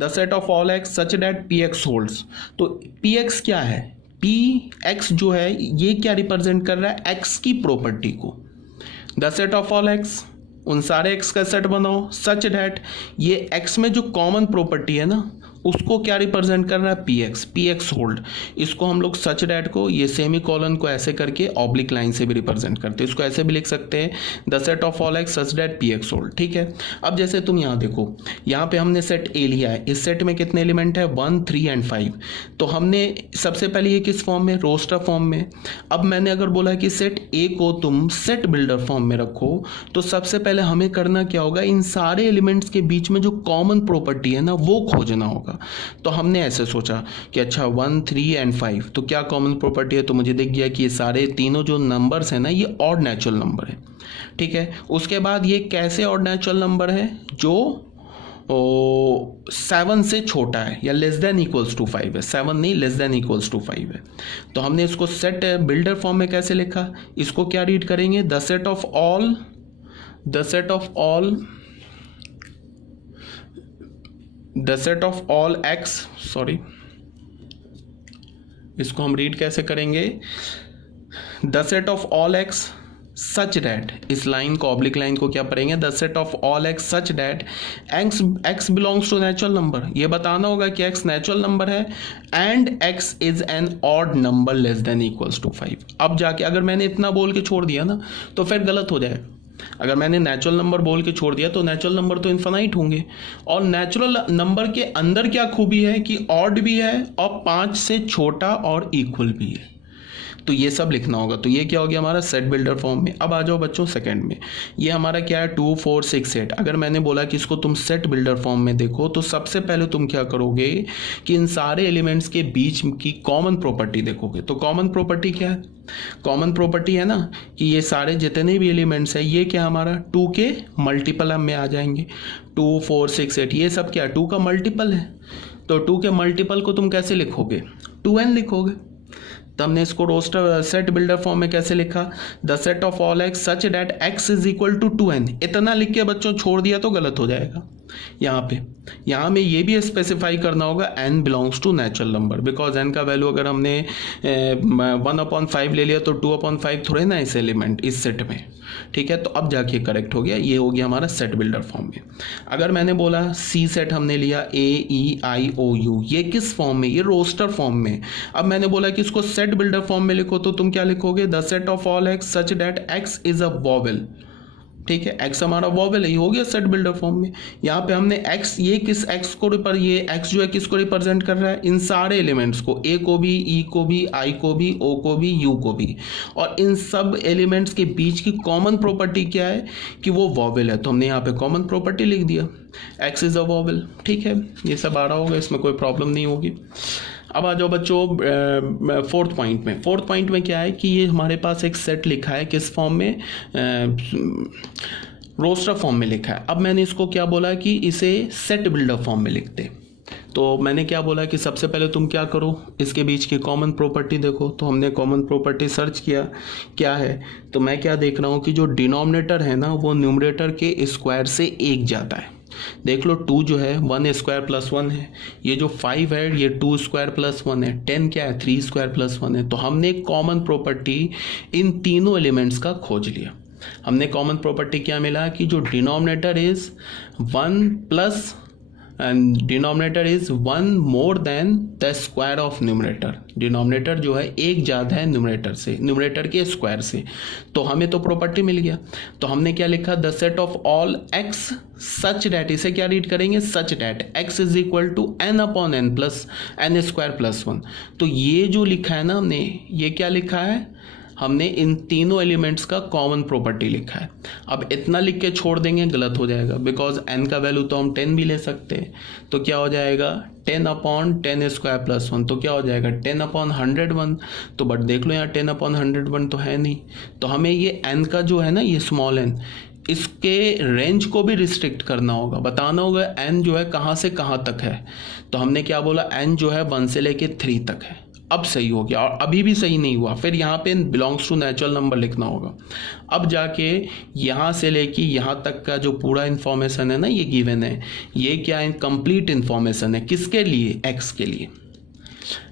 The set of all x such that P x holds. तो P x क्या है, P x जो है ये क्या रिप्रेजेंट कर रहा है, एक्स की प्रॉपर्टी को। The set of all x, उन सारे एक्स का सेट बनाओ सच दैट ये एक्स में जो कॉमन प्रॉपर्टी है ना उसको क्या रिप्रेजेंट कर रहा है, पी एक्स होल्ड। इसको हम लोग सच डैट को ये सेमी कॉलन को ऐसे करके ऑब्लिक लाइन से भी रिप्रेजेंट करते हैं। इसको ऐसे भी लिख सकते हैं, the set of all x such that P x hold. ठीक है, अब जैसे तुम यहाँ देखो, यहाँ पे हमने सेट ए लिया है, इस सेट में कितने एलिमेंट है, 1 3 एंड 5। तो हमने सबसे पहले ये किस फॉर्म में, रोस्टर फॉर्म में। अब मैंने अगर बोला कि सेट ए को तुम सेट बिल्डर फॉर्म में रखो, तो सबसे पहले हमें करना क्या होगा, इन सारे एलिमेंट्स के बीच में जो कॉमन प्रॉपर्टी है ना वो खोजना होगा। तो हमने ऐसे सोचा कि अच्छा 1 3 एंड 5 तो क्या कॉमन प्रॉपर्टी है, तो मुझे दिख गया कि ये सारे तीनों जो नंबर्स हैं ना ये ऑड नेचुरल नंबर है। ठीक है, उसके बाद ये कैसे ऑड नेचुरल नंबर है, जो 7 से छोटा है या लेस देन इक्वल्स टू 5 है, 7 नहीं लेस देन इक्वल्स टू 5 है। तो हमने इसको सेट बिल्डर फॉर्म में कैसे लिखा, इसको क्या रीड करेंगे, the set of all x, sorry इसको हम रीड कैसे करेंगे, the set of all x such that, इस लाइन को ऑब्लिक लाइन को क्या पढ़ेंगे, the set of all x such that x belongs to natural number. ये बताना होगा कि एक्स नेचुरल नंबर है and x is an odd number less than equals to 5। अब जाके अगर मैंने इतना बोल के छोड़ दिया ना तो फिर गलत हो जाएगा। अगर मैंने नेचुरल नंबर बोल के छोड़ दिया तो नेचुरल नंबर तो इन्फिनाइट होंगे, और नेचुरल नंबर के अंदर क्या खूबी है कि ऑड भी है और 5 से छोटा और इक्वल भी है। तो ये सब लिखना होगा। तो ये क्या हो गया हमारा सेट बिल्डर फॉर्म में। अब आ जाओ बच्चों सेकंड में, ये हमारा क्या है 2 4 6 8। अगर मैंने बोला कि इसको तुम सेट बिल्डर फॉर्म में देखो तो सबसे पहले तुम क्या करोगे कि इन सारे एलिमेंट्स के बीच की कॉमन प्रॉपर्टी देखोगे। तो कॉमन प्रॉपर्टी क्या है, कॉमन प्रॉपर्टी है ना कि ये सारे जितने भी एलिमेंट्स हैं ये क्या हमारा 2 के मल्टीपल में आ जाएंगे। 2 4 6 8 ये सब क्या 2 का मल्टीपल है। तो 2 के मल्टीपल को तुम कैसे लिखोगे, 2n लिखोगे। तो हमने इसको रोस्टर सेट बिल्डर फॉर्म में कैसे लिखा, the set of all x such that x is equal to 2n। इतना लिख के बच्चों छोड़ दिया तो गलत हो जाएगा। यहाँ में ये भी स्पेसिफाई करना होगा n belongs to natural number, because n का वैल्यू अगर हमने 1/5 ले लिया तो 2/5 थोड़े ना इस एलिमेंट इस सेट में। ठीक है, तो अब जाके करेक्ट हो गया, ये हो गया हमारा सेट बिल्डर फॉर्म में। अगर मैंने बोला सी सेट हमने लिया AEIOU, ये किस फॉर्म में, ये रोस्टर फॉर्म में। अब मैंने बोला कि इसको सेट बिल्डर फॉर्म में लिखो, तो तुम क्या लिखोगे, the set of all x such that x is a vowel. ठीक है, एक्स हमारा वॉवेल है, ये हो गया सेट बिल्डर फॉर्म में। यहाँ पे हमने एक्स, ये किस एक्स को ये एक्स जो है किसको रिप्रेजेंट कर रहा है, इन सारे एलिमेंट्स को, ए को भी, ई को भी, आई को भी, ओ को भी, यू को भी। और इन सब एलिमेंट्स के बीच की कॉमन प्रॉपर्टी क्या है कि वो वॉवेल है। तो हमने यहाँ पे कॉमन प्रॉपर्टी लिख दिया, एक्स इज अ वॉवेल। ठीक है, ये सब आ रहा होगा, इसमें कोई प्रॉब्लम नहीं होगी। अब आ जाओ बच्चों फोर्थ पॉइंट में। फोर्थ पॉइंट में क्या है कि ये हमारे पास एक सेट लिखा है किस फॉर्म में, रोस्टर फॉर्म में लिखा है। अब मैंने इसको क्या बोला कि इसे सेट बिल्डर फॉर्म में लिखते। तो मैंने क्या बोला कि सबसे पहले तुम क्या करो, इसके बीच की कॉमन प्रॉपर्टी देखो। तो हमने कॉमन प्रॉपर्टी सर्च किया, क्या है, तो मैं क्या देख रहा हूँ कि जो डिनोमिनेटर है ना वो न्यूमरेटर के स्क्वायर से 1 जाता है। देख लो 2 जो है 1 स्क्वायर प्लस 1 है, ये जो 5 है ये 2 स्क्वायर प्लस 1 है, 10 क्या है 3 स्क्वायर प्लस 1 है। तो हमने कॉमन प्रॉपर्टी इन तीनों एलिमेंट्स का खोज लिया। हमने कॉमन प्रॉपर्टी क्या मिला कि जो denominator is 1 plus and denominator is 1 more than the square of numerator. Denominator जो है 1 ज़्यादा है न्यूमरेटर से, न्यूमरेटर के स्क्वायर से। तो हमें तो प्रॉपर्टी मिल गया। तो हमने क्या लिखा, the set of all x such that, इसे क्या रीड करेंगे, such that x is equal to n/n plus n square plus 1। तो ये जो लिखा है ना हमने, ये क्या लिखा है, हमने इन तीनों एलिमेंट्स का कॉमन प्रॉपर्टी लिखा है। अब इतना लिख के छोड़ देंगे गलत हो जाएगा, बिकॉज n का वैल्यू तो हम 10 भी ले सकते हैं। तो क्या हो जाएगा 10/10 स्क्वायर प्लस 1, तो क्या हो जाएगा 10/101। तो बट देख लो यहाँ 10/101 तो है नहीं। तो हमें ये n का जो है ना, ये स्मॉल n, इसके रेंज को भी रिस्ट्रिक्ट करना होगा, बताना होगा n जो है कहाँ से कहाँ तक है। तो हमने क्या बोला, n जो है 1 से लेके 3 तक है। अब सही हो गया, और अभी भी सही नहीं हुआ, फिर यहाँ पे बिलोंग्स टू नेचुरल नंबर लिखना होगा। अब जाके यहाँ से लेके यहाँ तक का जो पूरा इन्फॉर्मेशन है ना, ये गिवन है, ये क्या है, कंप्लीट इन्फॉर्मेशन है, किसके लिए, एक्स के लिए।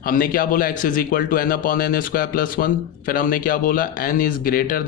हमने क्या बोला, x is equal to n upon n square plus 1, फिर हमने क्या बोला, n is greater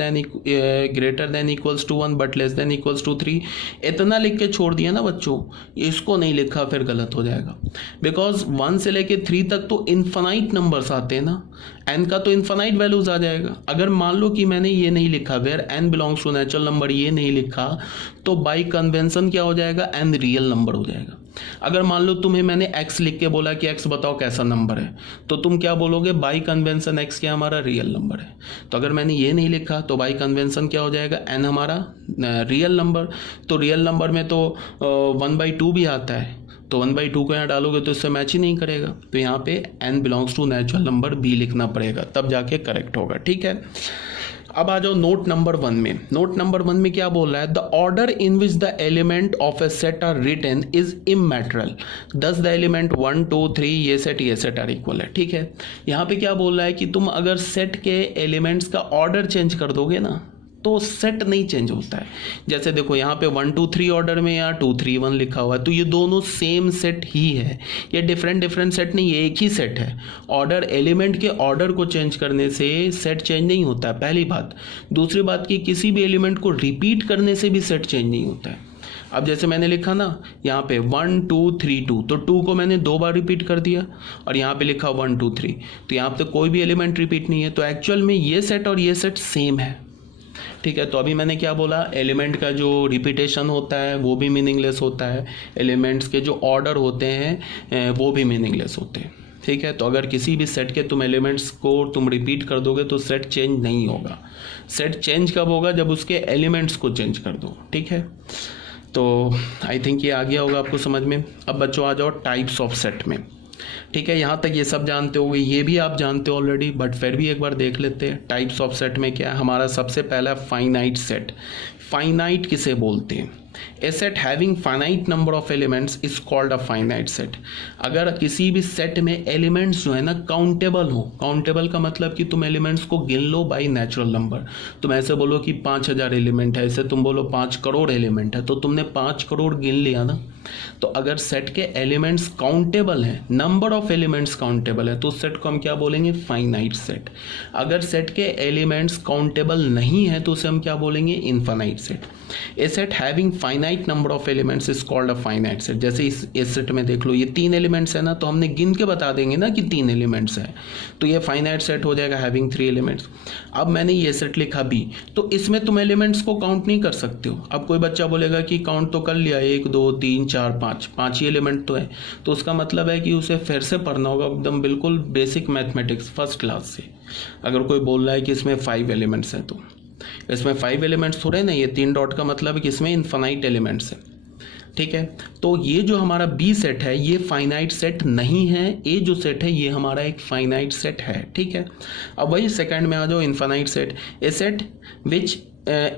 than equals to 1 but less than equals to 3। इतना लिख के छोड़ दिया ना बच्चों, इसको नहीं लिखा फिर गलत हो जाएगा, बिकॉज 1 से लेके 3 तक तो इन्फानाइट नंबर्स आते हैं ना, n का तो इन्फानाइट वैल्यूज आ जाएगा। अगर मान लो कि मैंने ये नहीं लिखा, where n belongs to natural number, ये नहीं लिखा, तो बाई कन्वेंशन क्या हो जाएगा, n रियल नंबर हो जाएगा। अगर मान लो तुम्हें मैंने x लिख के बोला कि x बताओ कैसा नंबर है, तो तुम क्या बोलोगे, बाई कन्वेंशन x क्या हमारा रियल नंबर है। तो अगर मैंने ये नहीं लिखा तो बाई कन्वेंशन क्या हो जाएगा, n हमारा रियल नंबर। तो रियल नंबर में तो 1/2 भी आता है, तो 1/2 को यहाँ डालोगे तो इससे मैच ही नहीं करेगा, तो यहाँ पे n belongs to natural number भी लिखना पड़ेगा, तब जाके करेक्ट होगा। ठीक है, अब आ जाओ नोट नंबर 1 में। नोट नंबर 1 में क्या बोल रहा है, the order in which the element of a set are written is immaterial, thus the element 1 2 3 ये सेट आर इक्वल है। ठीक है, यहाँ पे क्या बोल रहा है कि तुम अगर सेट के एलिमेंट्स का ऑर्डर चेंज कर दोगे ना, तो सेट नहीं चेंज होता है। जैसे देखो यहाँ पे 1 2 3 ऑर्डर में या 2 3 1 लिखा हुआ है, तो ये दोनों सेम सेट ही है, ये डिफरेंट सेट नहीं, ये एक ही सेट है। ऑर्डर, एलिमेंट के ऑर्डर को चेंज करने से सेट चेंज नहीं होता है, पहली बात। दूसरी बात कि किसी भी एलिमेंट को रिपीट करने से भी सेट चेंज नहीं होता है। अब जैसे मैंने लिखा ना यहाँ पे 1 2 3 2, तो 2 को मैंने 2 बार रिपीट कर दिया, और यहाँ पे लिखा 1 2 3, तो यहाँ पे कोई भी एलिमेंट रिपीट नहीं है, तो एक्चुअल में ये सेट और ये सेट सेम है। ठीक है, तो अभी मैंने क्या बोला, एलिमेंट का जो रिपीटेशन होता है वो भी मीनिंगलेस होता है, एलिमेंट्स के जो ऑर्डर होते हैं वो भी मीनिंगलेस होते हैं। ठीक है, तो अगर किसी भी सेट के तुम एलिमेंट्स को तुम रिपीट कर दोगे तो सेट चेंज नहीं होगा। सेट चेंज कब होगा, जब उसके एलिमेंट्स को चेंज कर दो। ठीक है, तो आई थिंक ये आ गया होगा आपको समझ में। अब बच्चों आ जाओ टाइप्स ऑफ सेट में। ठीक है, यहाँ तक ये सब जानते होगे, ये भी आप जानते हो ऑलरेडी, बट फिर भी एक बार देख लेते हैं टाइप्स ऑफ सेट में क्या है। हमारा सबसे पहला फाइनाइट सेट। फाइनाइट किसे बोलते हैं, a set having finite number of elements is called a finite set. अगर किसी भी सेट में एलिमेंट्स जो है ना काउंटेबल हो, काउंटेबल का मतलब कि तुम एलिमेंट्स को गिन लो बाई नेचुरल नंबर। तुम ऐसे बोलो कि 5000 एलिमेंट है, ऐसे तुम बोलो 5 करोड़ एलिमेंट है, तो तुमने 5 करोड़ गिन लिया ना। तो अगर सेट के एलिमेंट्स काउंटेबल हैं, नंबर ऑफ एलिमेंट्स काउंटेबल है, तो उस सेट को हम क्या बोलेंगे, फाइनाइट सेट। अगर सेट के एलिमेंट्स काउंटेबल नहीं है तो उसे हम क्या बोलेंगे, infinite set. A set having finite number of elements is called a finite set. जैसे इस सेट में देख लो, ये 3 एलिमेंट्स है ना, तो हमने गिन के बता देंगे ना कि 3 एलिमेंट्स है, तो ये फाइनाइट सेट हो जाएगा हैविंग 3 एलिमेंट्स। अब मैंने ये सेट लिखा बी, तो इसमें तुम एलिमेंट्स को काउंट नहीं कर सकते हो। अब कोई बच्चा बोलेगा कि काउंट तो कर लिया, 1 2 3 4 5 ही एलिमेंट तो है, तो उसका मतलब है कि उसे फिर से पढ़ना होगा एकदम बिल्कुल बेसिक मैथमेटिक्स फर्स्ट क्लास से। अगर कोई बोल रहा है कि इसमें 5 एलिमेंट्स हैं, तो इसमें 5 एलिमेंट्स थोड़े ना, ये 3 डॉट का मतलब है कि इसमें इनफाइनाइट एलिमेंट्स है। ठीक है, तो ये जो हमारा बी सेट है ये फाइनाइट सेट नहीं है, ए जो सेट है ये हमारा एक फाइनाइट सेट है। ठीक है, अब वही सेकंड में आ जाओ, infinite set. A set which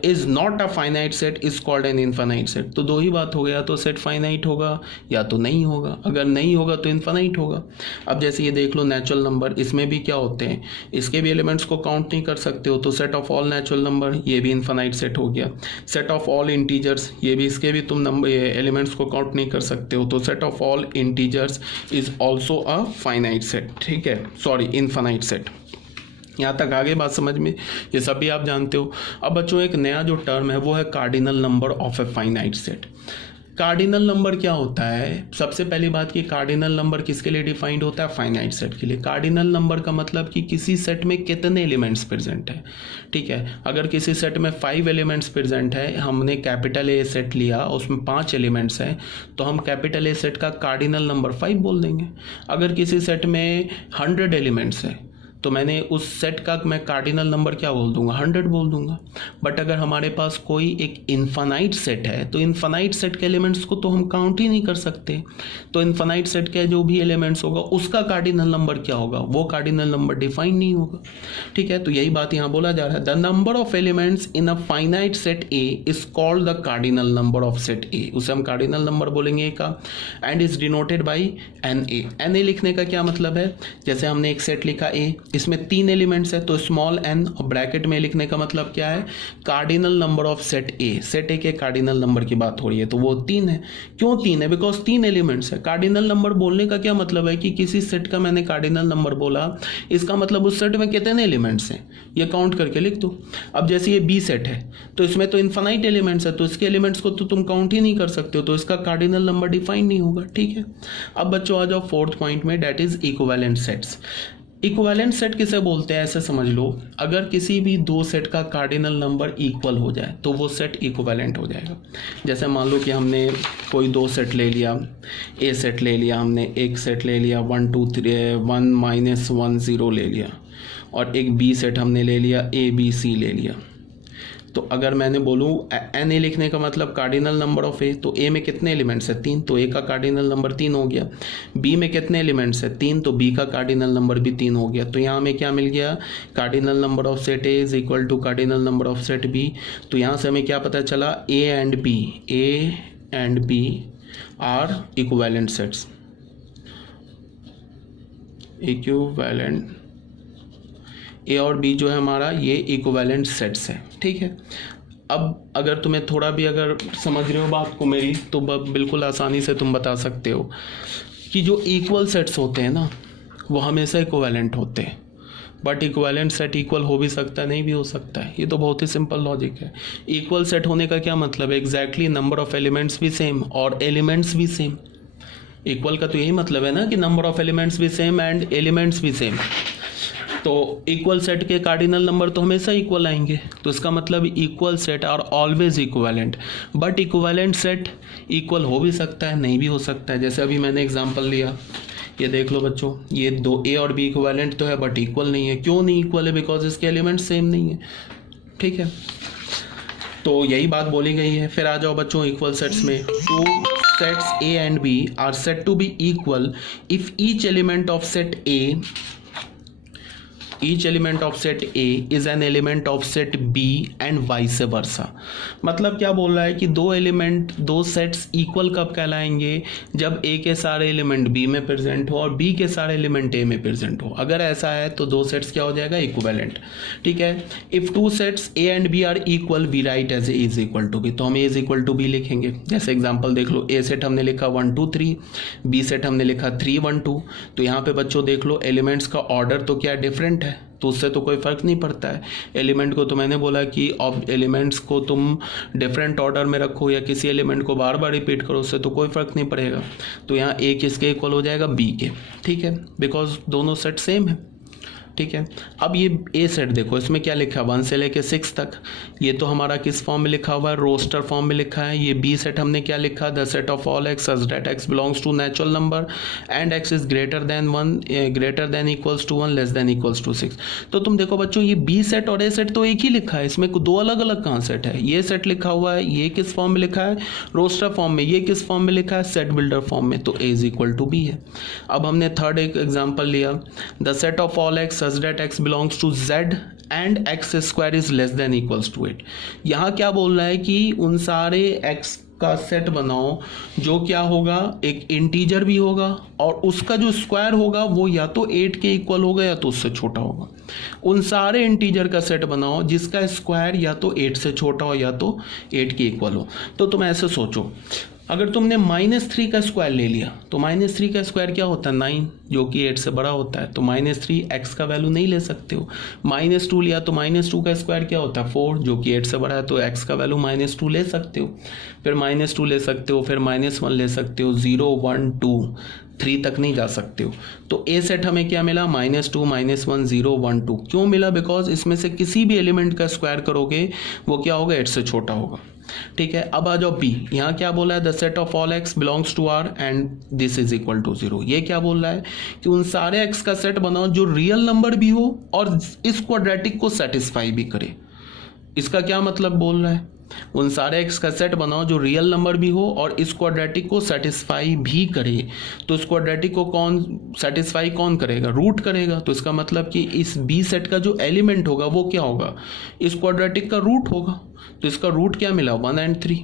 is not a finite set is called an infinite set. तो दो ही बात हो गया, तो सेट फाइनाइट होगा या तो नहीं होगा, अगर नहीं होगा तो इनफाइनाइट होगा। अब जैसे ये देख लो नेचुरल नंबर, इसमें भी क्या होते हैं, इसके भी एलिमेंट्स को काउंट नहीं कर सकते हो, तो set of all natural number ये भी इनफाइनाइट सेट हो गया। सेट ऑफ ऑल इंटीजर्स, ये भी इसके भी तुम नंबर एलिमेंट्स को काउंट नहीं कर सकते हो, तो set of all integers is also a finite set. ठीक है, सॉरी इनफाइनाइट सेट। यहाँ तक आगे बात समझ में, ये सब भी आप जानते हो। अब बच्चों एक नया जो टर्म है वो है cardinal number of a finite set. Cardinal number क्या होता है, सबसे पहली बात कि कार्डिनल नंबर किसके लिए डिफाइंड होता है, फाइनाइट सेट के लिए। कार्डिनल नंबर का मतलब कि किसी सेट में कितने एलिमेंट्स प्रेजेंट है। ठीक है, अगर किसी सेट में 5 एलिमेंट्स प्रेजेंट है, हमने कैपिटल ए सेट लिया, उसमें 5 एलिमेंट्स हैं, तो हम कैपिटल ए सेट का कार्डिनल नंबर 5 बोल देंगे। अगर किसी सेट में 100 एलिमेंट्स है, तो मैंने उस सेट का मैं कार्डिनल नंबर क्या बोल दूंगा, 100 बोल दूंगा। बट अगर हमारे पास कोई एक इन्फानाइट सेट है तो इन्फानाइट सेट के एलिमेंट्स को तो हम काउंट ही नहीं कर सकते, तो इन्फानाइट सेट के जो भी एलिमेंट्स होगा उसका कार्डिनल नंबर क्या होगा, वो कार्डिनल नंबर डिफाइन नहीं होगा। ठीक है, तो यही बात यहाँ बोला जा रहा है, the number of elements in a finite set A is called the cardinal number of set A, उसे हम कार्डिनल नंबर बोलेंगे ए का, and is denoted by n A. N A लिखने का क्या मतलब है, जैसे हमने एक सेट लिखा ए, इसमें 3 एलिमेंट्स है तो स्मॉल एन और ब्रैकेट में लिखने का मतलब क्या है, cardinal number of set A. Set ए के कार्डिनल नंबर की बात हो रही है तो वो 3 है। क्यों 3 है, बिकॉज 3 एलिमेंट्स है। कार्डिनल नंबर बोलने का क्या मतलब है कि किसी सेट का मैंने कार्डिनल नंबर बोला, इसका मतलब उस सेट में कितने एलिमेंट्स हैं ये काउंट करके लिख दो। अब जैसे ये बी सेट है तो इसमें तो इन्फानाइट एलिमेंट्स है, तो इसके एलिमेंट्स को तो तुम काउंट ही नहीं कर सकते हो, तो इसका कार्डिनल नंबर डिफाइन नहीं होगा। ठीक है, अब बच्चों आ जाओ 4th पॉइंट में, that is equivalent sets. Equivalent set किसे बोलते हैं, ऐसे समझ लो, अगर किसी भी 2 सेट का कार्डिनल नंबर इक्वल हो जाए तो वो सेट इक्विवेलेंट हो जाएगा। जैसे मान लो कि हमने कोई 2 सेट ले लिया, ए सेट ले लिया हमने, एक सेट ले लिया 1 2 3 1 -1 0 ले लिया, और एक बी सेट हमने ले लिया ए बी सी ले लिया। तो अगर मैंने बोलूँ एन ए लिखने का मतलब कार्डिनल नंबर ऑफ ए, तो ए में कितने एलिमेंट्स है 3, तो ए का कार्डिनल नंबर 3 हो गया। बी में कितने एलिमेंट्स है 3, तो बी का कार्डिनल नंबर भी 3 हो गया। तो यहाँ हमें क्या मिल गया, cardinal number of set A is equal to cardinal number of set B. तो यहाँ से हमें क्या पता चला, A and B are equivalent sets, equivalent A और बी जो है हमारा ये इक्विवेलेंट सेट्स है। ठीक है, अब अगर तुम्हें थोड़ा भी अगर समझ रहे हो बात को मेरी, तो बिल्कुल आसानी से तुम बता सकते हो कि जो इक्वल सेट्स होते हैं ना वो हमेशा इक्विवेलेंट होते हैं। बट इक्विवेलेंट सेट इक्वल हो भी सकता है, नहीं भी हो सकता है, ये तो बहुत ही सिंपल लॉजिक है। इक्वल सेट होने का क्या मतलब है, एग्जैक्टली नंबर ऑफ एलिमेंट्स भी सेम और एलिमेंट्स भी सेम। इक्वल का तो यही मतलब है ना कि नंबर ऑफ एलिमेंट्स भी सेम एंड एलिमेंट्स भी सेम। तो इक्वल सेट के कार्डिनल नंबर तो हमेशा इक्वल आएंगे, तो इसका मतलब equal set are always equivalent. But equivalent set equal हो भी सकता है, नहीं भी हो सकता है। जैसे अभी मैंने एग्जांपल लिया, ये देख लो बच्चों, ये 2 ए और बी इक्विवेलेंट तो है बट इक्वल नहीं है। क्यों नहीं इक्वल है, बिकॉज इसके एलिमेंट सेम नहीं है। ठीक है, तो यही बात बोली गई है। फिर आ जाओ बच्चों इक्वल सेट्स में, 2 sets A and B are said to be equal if each element of set A each element of set A is an element of set B and vice versa। मतलब क्या बोल रहा है कि 2 sets equal कब कहलाएंगे, जब A के सारे एलिमेंट B में प्रेजेंट हो और B के सारे एलिमेंट A में प्रेजेंट हो। अगर ऐसा है तो 2 सेट्स क्या हो जाएगा, इक्विवेलेंट। ठीक है, if 2 sets A and B are equal we write as A is equal to B, तो हम A is equal to B लिखेंगे। जैसे एग्जाम्पल देख लो, A सेट हमने लिखा 1 2 3, B सेट हमने लिखा 3 1 2। तो यहाँ पे बच्चों देख लो एलिमेंट्स का ऑर्डर तो क्या डिफरेंट है, तो उससे तो कोई फ़र्क नहीं पड़ता है। एलिमेंट को तो मैंने बोला कि अब एलिमेंट्स को तुम डिफरेंट ऑर्डर में रखो या किसी एलिमेंट को बार बार रिपीट करो, उससे तो कोई फ़र्क नहीं पड़ेगा। तो यहाँ ए किसके इक्वल हो जाएगा, बी के। ठीक है, बिकॉज दोनों सेट सेम है। ठीक है, अब ये ए सेट देखो, इसमें क्या लिखा है 1 से लेके 6 तक, ये तो हमारा किस फॉर्म में लिखा हुआ है, रोस्टर फॉर्म में लिखा है। ये बी सेट हमने क्या लिखा, the set of all x such that x belongs to natural number and x is greater than 1 greater than equals to 1 less than equals to 6। तो तुम देखो बच्चों, ये बी सेट और ए सेट तो एक ही लिखा है, इसमें 2 अलग अलग कहाँ सेट है। ये सेट लिखा हुआ है, ये किस फॉर्म में लिखा है, रोस्टर फॉर्म में, ये किस फॉर्म में लिखा है, सेट बिल्डर फॉर्म में, तो A is equal to B है। अब हमने थर्ड एक एग्जाम्पल लिया, the set of all x such that x belongs to z and x square is less than equals to 8। यहाँ क्या बोल रहा है कि उन सारे x का सेट बनाओ जो क्या होगा, एक इंटीजर भी होगा और उसका जो स्क्वायर होगा वो या तो 8 के इक्वल होगा या तो उससे छोटा होगा। उन सारे इंटीजर का सेट बनाओ जिसका स्क्वायर या तो 8 से छोटा हो या तो 8 के इक्वल हो। तो तुम ऐसे सोचो, अगर तुमने -3 का स्क्वायर ले लिया तो -3 का स्क्वायर क्या होता है, 9, जो कि 8 से बड़ा होता है, तो -3 x का वैल्यू नहीं ले सकते हो। -2 लिया तो -2 का स्क्वायर क्या होता है, 4, जो कि 8 से बड़ा है, तो x का वैल्यू -2 ले सकते हो। फिर -2 ले सकते हो, फिर -1 ले सकते हो, 0 1 2 3 तक नहीं जा सकते हो। तो ए सेट हमें क्या मिला, -2 -1 0 1 2। क्यों मिला, बिकॉज इसमें से किसी भी एलिमेंट का स्क्वायर करोगे वो क्या होगा, 8 से छोटा होगा। ठीक है। अब आ जाओ बी, यहाँ क्या बोला है, the set of all x belongs to R and this is equal to 0। ये क्या बोल रहा है कि उन सारे एक्स का सेट बनाओ जो रियल नंबर भी हो और इस क्वाड्रेटिक को सेटिस्फाई भी करे। इसका क्या मतलब बोल रहा है, उन सारे एक्स का सेट बनाओ जो रियल नंबर भी हो और इस क्वाड्रेटिक को सेटिस्फाई भी करे। तो इस क्वाड्रेटिक को कौन सेटिस्फाई कौन करेगा, रूट करेगा। तो इसका मतलब कि इस बी सेट का जो एलिमेंट होगा वो क्या होगा, इस क्वाड्रेटिक का रूट होगा। तो इसका रूट क्या मिला, 1 और 3।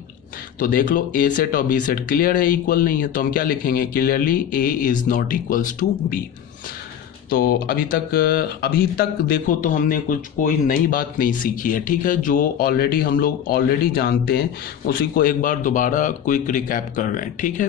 तो देख लो ए सेट और बी सेट क्लियर है, इक्वल नहीं है, तो हम क्या लिखेंगे, clearly A is not equals to B. तो अभी तक देखो तो हमने कोई नई बात नहीं सीखी है, ठीक है। जो हम लोग ऑलरेडी जानते हैं उसी को एक बार दोबारा क्विक रिकैप कर रहे हैं, ठीक है।